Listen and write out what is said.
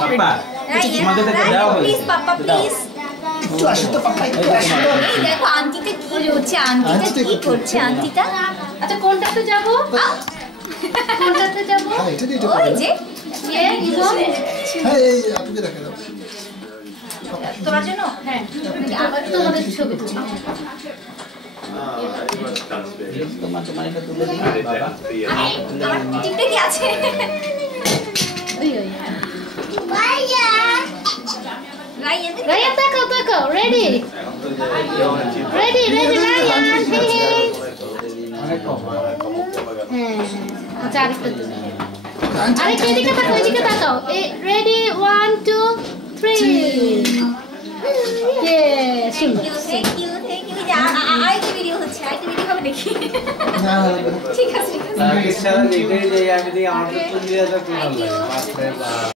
পাপ্পা তোমাদের থেকে দাও প্লিজ পাপ্পা প্লিজ একটু আসো তো পাপ্পা, একটু আসো তো। এই দেখো আন্টিটা কি করছে, আন্টিটা কি করছে আন্টিটা। আচ্ছা কোনটাতে যাব? কোনটাতে যাব? হ্যাঁ এটা দিয়ে ওই যে হ্যাঁ এই আপুকে দেখা দাও। তোমার জন্য হ্যাঁ আবার তোমাদের ছবি তোমার এটা তুলে দিই বাবা। আমার টিপটা কি আছে? ওই ওই রাইয়া তাকাও তাকাও রেডি রেডি রেডি রায়ান হে হে হ্যাঁ আচ্ছা আরেকটা দিন আরেকটা এদিকে তাকাও রেডি 1 2 3 সুন্দর থ্যাংক ইউ আরেকটা ভিডিও হচ্ছে, আরেকটা ভিডিও হবে দেখি। না ঠিক আছে ঠিক আছে। ইচ্ছা লাগে এটাই যে আমি দিই আমার তো 2000 টাকা লাগে বাপ রে বাপ।